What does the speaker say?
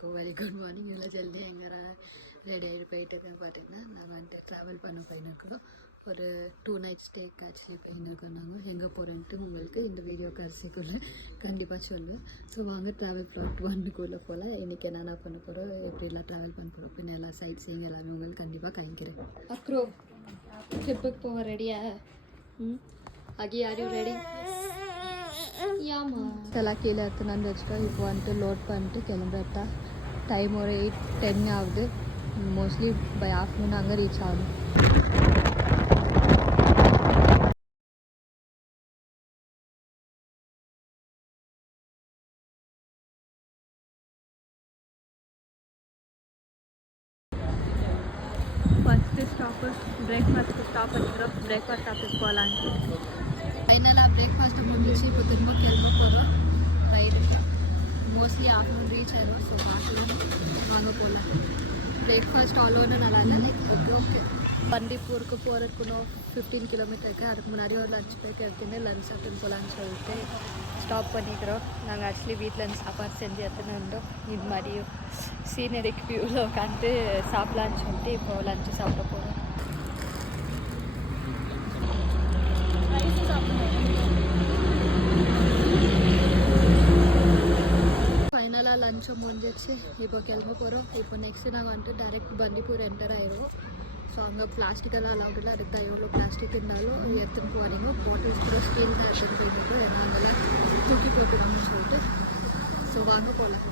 எல்லாருக்கும் very good morning. எல்லாம் ஜல்தி எங்கே ரெடி ஆகிட்டு போயிட்டு இருக்கேன். பார்த்தீங்கன்னா நாங்கள் வந்துட்டு ட்ராவல் பண்ண போயின்னுருக்கோம். ஒரு 2 night ஸ்டேக்கு ஆக்சுவலி போயின்னுருக்கோம். நாங்கள் எங்கே போகிறோன்ட்டு உங்களுக்கு இந்த வீடியோ கடைசிக்குள்ளே கண்டிப்பாக சொல்லுவேன். ஸோ வாங்க ட்ராவல் ப்ளாட் 1க்குள்ளே போகலாம். இன்றைக்கி என்னென்ன பண்ண போகிறோம், எப்படிலாம் ட்ராவல் பண்ண போகிறோம், பின்ன எல்லா சைட் சீயிங் எல்லாமே உங்களுக்கு கண்டிப்பாக கழிக்கிறேன். அப்புறம் ட்ரிப்புக்கு போக ரெடியா? அகி ஆர் யூ ரெடி? யாமா எல்லாம் கீழே எடுத்துன்னு வந்து வச்சுட்டோம். இப்போ வந்துட்டு லோட் பண்ணிட்டு கிளம்புறதா. டைம் ஒரு 8-10 ஆகுது. மோஸ்ட்லி பை ஆஃப்டர்நூன் அங்கே ரீச் ஆகும். ஃபஸ்ட்டு ஸ்டாப்பு பிரேக்ஃபாஸ்ட்டு ஸ்டாப் பண்ணிக்கிறோம். பிரேக்ஃபாஸ்ட் சாப்பிட்டு போகலான்ட்டு ஃபைனலாக பிரேக்ஃபாஸ்ட்டு முடிஞ்சிச்சு. இப்போ திரும்ப கிளம்ப போகிறோம் ரைடுக்கு. மோஸ்ட்லி ஆஃப்டர்நூன் ரீச் ஆயிடும். ஸோ ஆஃப்டர்நூன் வாங்க போகலாம். பிரேக்ஃபாஸ்ட் ஆலோன்னு நல்லா இல்லை. லைக் ஓகே பண்டிப்பூருக்கு போகிறதுக்கு இன்னும் 15 கிலோமீட்டருக்கு. அதுக்கு முன்னாடி ஒரு லஞ்ச் பிரேக் எடுத்துன்னு லஞ்ச் சாப்பிட்டு போகலான்னு சொல்லிட்டு ஸ்டாப் பண்ணிக்கிறோம். நாங்கள் ஆக்சுவலி வீட்டில் சாப்பாடு செஞ்சு எடுத்துன்னு வந்தோம். இது மாதிரி சீனரிக்கு வியூவில் உட்காந்து சாப்பிட்லான்னு சொல்லிட்டு இப்போ லஞ்சு சாப்பிட போகிறோம். ஃபைனலாக லஞ்சும் முடிஞ்சிச்சு. இப்போ கிளம்ப போகிறோம். இப்போ நெக்ஸ்ட்டு நாங்கள் வந்துட்டு டைரெக்ட் பண்டிப்பூர் என்டர் ஆயிடுவோம். ஸோ அங்கே பிளாஸ்டிக்கெல்லாம் அலௌடில் அதுக்கு தான் எவ்வளோ பிளாஸ்டிக் இருந்தாலும் எடுத்துன்னு போகிறீங்க. பாட்டில்ஸ் கூட ஸ்டீல் தான் எடுத்துன்னு போயிட்டு ஏன்னா அங்கெல்லாம் தூக்கி போட்டுக்கணும்னு சொல்லிட்டு. ஸோ வாங்க போகலாம்.